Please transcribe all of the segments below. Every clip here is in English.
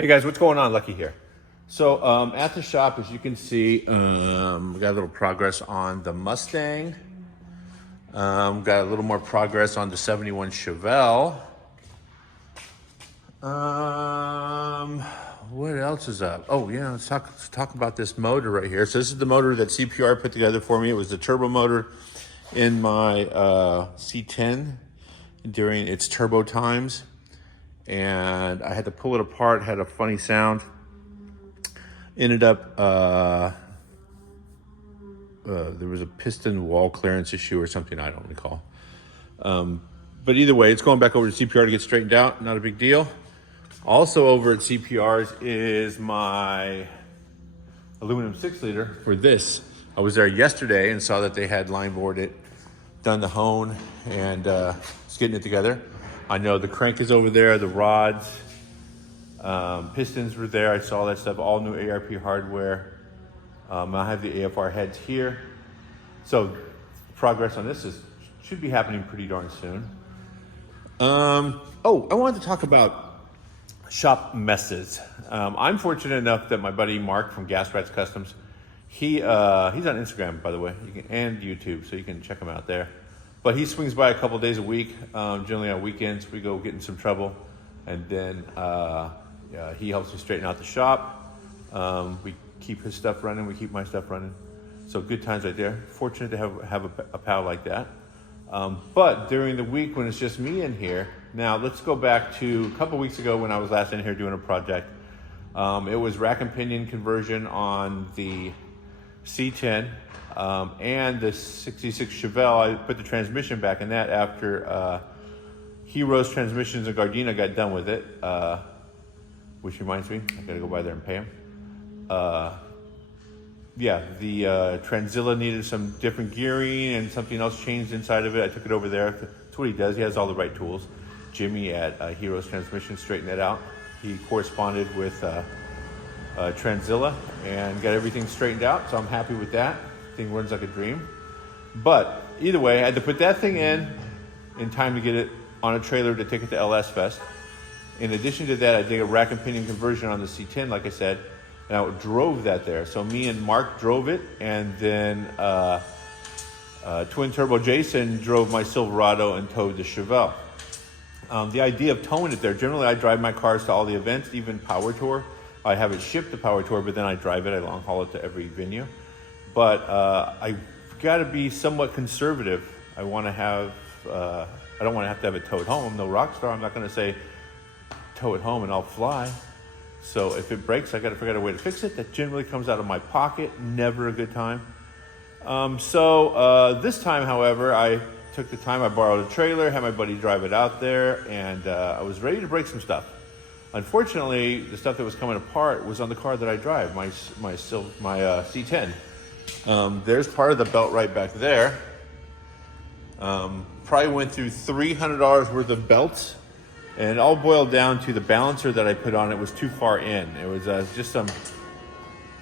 Hey guys, what's going on? Lucky here. So at the shop, as you can see, we got a little progress on the Mustang. Got a little more progress on the 71 Chevelle. What else is up? Oh yeah, let's talk about this motor right here. So this is the motor that CPR put together for me. It was the turbo motor in my C10 during its turbo times. And I had to pull it apart, had a funny sound. Ended up, there was a piston wall clearance issue or something, I don't recall. But either way, it's going back over to CPR to get straightened out, not a big deal. Also over at CPR's is my aluminum 6-liter for this. I was there yesterday and saw that they had line board it, done the hone, and it's getting it together. I know the crank is over there, the rods, pistons were there. I saw that stuff, all new ARP hardware. I have the AFR heads here. So progress on this should be happening pretty darn soon. I wanted to talk about shop messes. I'm fortunate enough that my buddy Mark from Gas Rats Customs, he's on Instagram, by the way, and YouTube, so you can check him out there. But he swings by a couple days a week. Generally on weekends, we go get in some trouble, and then he helps me straighten out the shop. We keep his stuff running, we keep my stuff running. So good times right there. Fortunate to have a pal like that. But during the week when it's just me in here, now let's go back to a couple weeks ago when I was last in here doing a project. It was rack and pinion conversion on the C10 and the 66 Chevelle. I put the transmission back in that after Heroes Transmissions and Gardena got done with it, which reminds me, I gotta go by there and pay him. The Tranzilla needed some different gearing and something else changed inside of it. I took it over there. That's what he does. He has all the right tools. Jimmy at Heroes Transmission straightened that out. He corresponded with Tranzilla and got everything straightened out, so I'm happy with that. Thing runs like a dream. But either way, I had to put that thing in time to get it on a trailer to take it to LS Fest. In addition to that, I did a rack and pinion conversion on the C10, like I said, and I drove that there. So me and Mark drove it, and then Twin Turbo Jason drove my Silverado and towed the Chevelle. The idea of towing it there, generally I drive my cars to all the events, even Power Tour. I have it shipped to Power Tour, but then I drive it, I long haul it to every venue. But I've got to be somewhat conservative. I want to have, I don't want to have it towed home. I'm no rock star. I'm not going to say tow it home and I'll fly. So if it breaks, I got to figure out a way to fix it. That generally comes out of my pocket. Never a good time. This time, however, I took the time. I borrowed a trailer, had my buddy drive it out there, and I was ready to break some stuff. Unfortunately, the stuff that was coming apart was on the car that I drive, my C10. There's part of the belt right back there. Probably went through $300 worth of belts, and it all boiled down to the balancer that I put on it was too far in. It was just some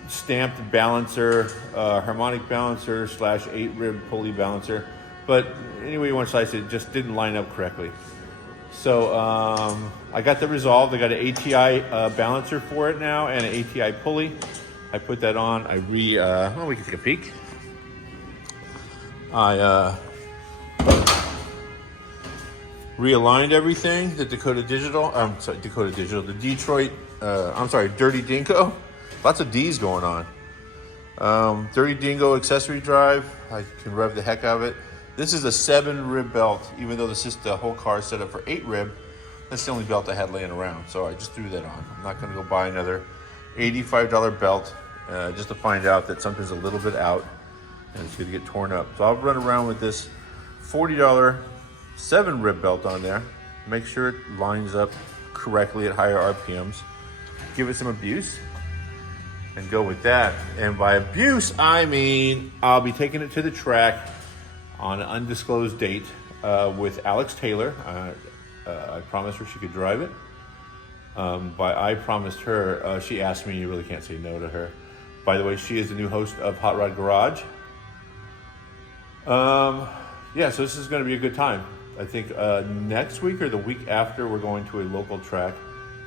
stamped balancer, harmonic balancer / 8-rib pulley balancer. But anyway you want to slice it, it just didn't line up correctly. So I got that resolved. I got an ATI balancer for it now and an ATI pulley. I put that on. We can take a peek. I realigned everything. The Dirty Dingo. Lots of D's going on. Dirty Dingo accessory drive. I can rev the heck out of it. This is a 7-rib belt, even though the whole car is set up for 8-rib. That's the only belt I had laying around, so I just threw that on. I'm not going to go buy another $85 belt just to find out that something's a little bit out and it's going to get torn up. So I'll run around with this $40 7-rib belt on there, make sure it lines up correctly at higher RPMs, give it some abuse, and go with that. And by abuse, I mean I'll be taking it to the track on an undisclosed date with Alex Taylor. I promised her she could drive it. I promised her, she asked me, you really can't say no to her. By the way, she is the new host of Hot Rod Garage. So this is going to be a good time. I think next week or the week after, we're going to a local track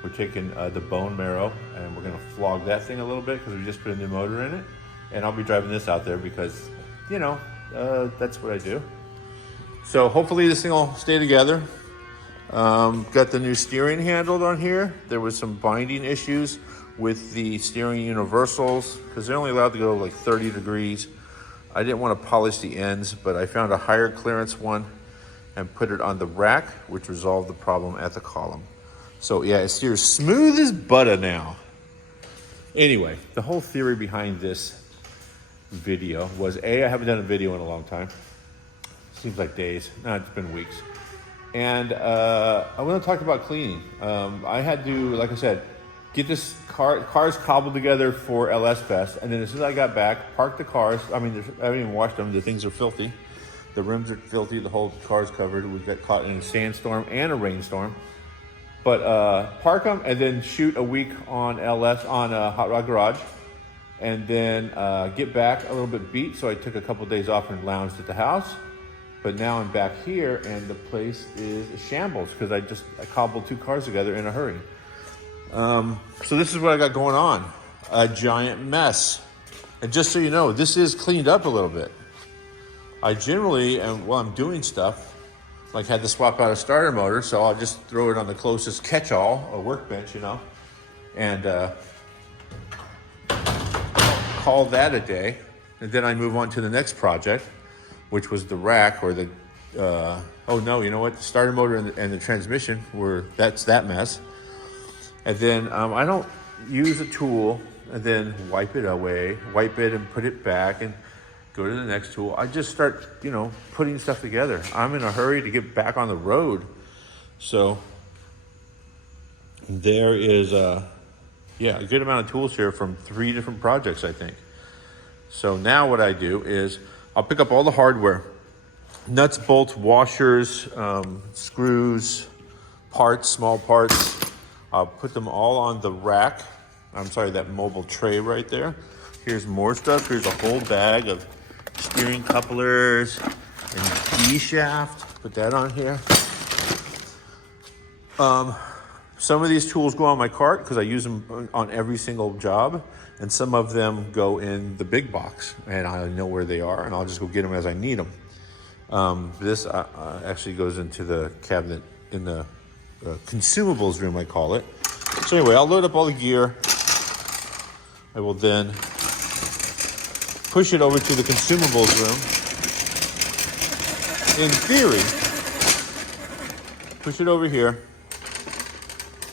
We're taking the bone marrow and we're gonna flog that thing a little bit because we just put a new motor in it. And I'll be driving this out there because, you know, that's what I do. So hopefully this thing will stay together. Got the new steering handle on here. There was some binding issues with the steering universals because they're only allowed to go like 30 degrees. I didn't want to polish the ends, but I found a higher clearance one and put it on the rack, which resolved the problem at the column. So yeah, it steers smooth as butter now. Anyway, the whole theory behind this video was I haven't done a video in a long time. Seems like days. No, it's been weeks. And I want to talk about cleaning. I had to, like I said, get this cars cobbled together for LS Fest, and then as soon as I got back, park the cars. I mean, I haven't even washed them. The things are filthy. The rims are filthy. The whole car's covered. We got caught in a sandstorm and a rainstorm. But park them and then shoot a week on LS on Hot Rod Garage, and then get back a little bit beat. So I took a couple of days off and lounged at the house. But now I'm back here and the place is a shambles because I cobbled 2 cars together in a hurry. So this is what I got going on. A giant mess. And just so you know, this is cleaned up a little bit. I generally, while I'm doing stuff, like had to swap out a starter motor, so I'll just throw it on the closest catch-all, a workbench, you know, and call that a day. And then I move on to the next project, which was the rack or the, oh no, you know what? The starter motor and the transmission that's that mess. And then I don't use a tool and then wipe it away, wipe it and put it back and go to the next tool. I just start, you know, putting stuff together. I'm in a hurry to get back on the road. So there is a good amount of tools here from 3 different projects, I think. So now what I do is I'll pick up all the hardware, nuts, bolts, washers, screws, parts, small parts. I'll put them all on the rack. That mobile tray right there. Here's more stuff. Here's a whole bag of steering couplers and D-shaft. Put that on here. Some of these tools go on my cart because I use them on every single job. And some of them go in the big box and I know where they are and I'll just go get them as I need them. This actually goes into the cabinet in the consumables room, I call it. So anyway, I'll load up all the gear. I will then push it over to the consumables room. In theory, push it over here,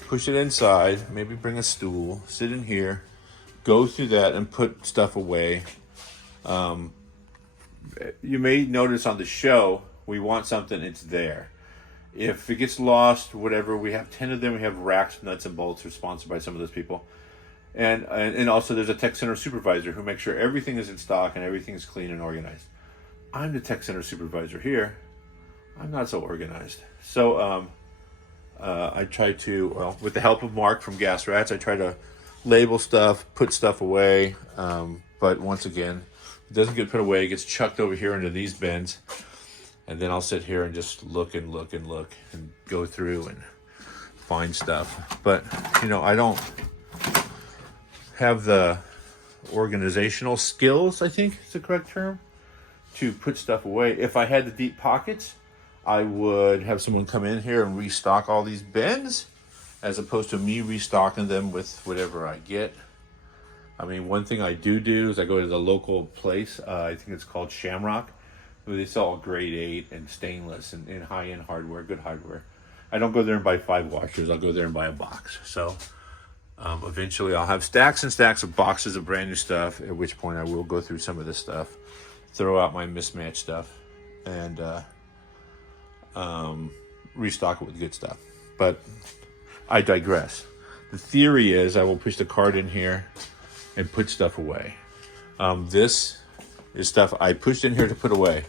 push it inside, maybe bring a stool, sit in here, go through that and put stuff away. You may notice on the show, we want something, it's there. If it gets lost, whatever, we have 10 of them. We have racks, nuts, and bolts. We're sponsored by some of those people. And also there's a tech center supervisor who makes sure everything is in stock and everything is clean and organized. I'm the tech center supervisor here. I'm not so organized. So I try to, well, with the help of Mark from Gas Rats, I try to label stuff, put stuff away. But once again, it doesn't get put away. It gets chucked over here into these bins. And then I'll sit here and just look and look and look and go through and find stuff. But, you know, I don't have the organizational skills, I think is the correct term, to put stuff away. If I had the deep pockets, I would have someone come in here and restock all these bins as opposed to me restocking them with whatever I get. I mean, one thing I do is I go to the local place. I think it's called Shamrock. They sell grade 8 and stainless and high-end hardware, good hardware. I don't go there and buy 5 washers. I'll go there and buy a box. So eventually I'll have stacks and stacks of boxes of brand new stuff, at which point I will go through some of this stuff, throw out my mismatched stuff, and restock it with good stuff. But I digress. The theory is I will push the cart in here and put stuff away. This is stuff I pushed in here to put away.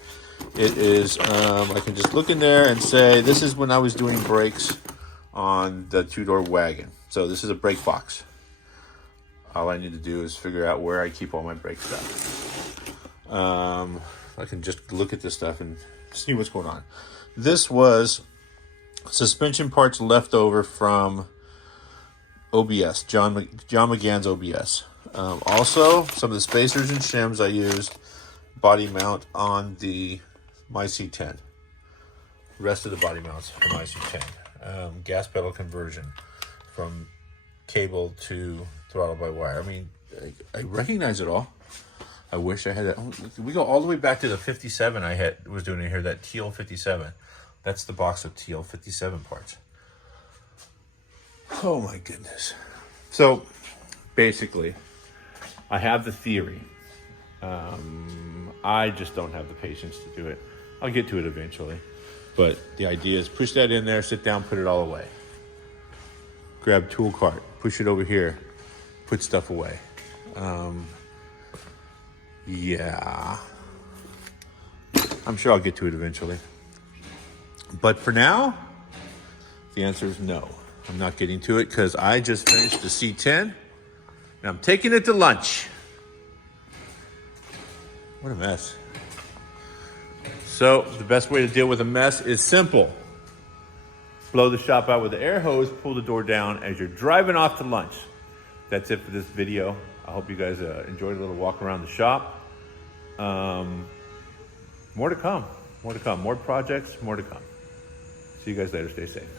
It is, I can just look in there and say, this is when I was doing brakes on the 2-door wagon. So this is a brake box. All I need to do is figure out where I keep all my brake stuff. I can just look at this stuff and see what's going on. This was suspension parts left over from OBS, John McGann's OBS. Also, some of the spacers and shims I used body mount on my C10. Rest of the body mounts for my C10. Gas pedal conversion from cable to throttle by wire. I mean, I recognize it all. I wish I had that. Oh, we go all the way back to the 57 I was doing in here, that teal 57. That's the box of teal 57 parts. Oh my goodness. So basically, I have the theory. I just don't have the patience to do it. I'll get to it eventually. But the idea is push that in there, sit down, put it all away. Grab tool cart, push it over here, put stuff away. Yeah. I'm sure I'll get to it eventually. But for now, the answer is no. I'm not getting to it because I just finished the C10 and I'm taking it to lunch. What a mess. So the best way to deal with a mess is simple. Blow the shop out with the air hose, pull the door down as you're driving off to lunch. That's it for this video. I hope you guys enjoyed a little walk around the shop. More to come, more projects, more to come. See you guys later, stay safe.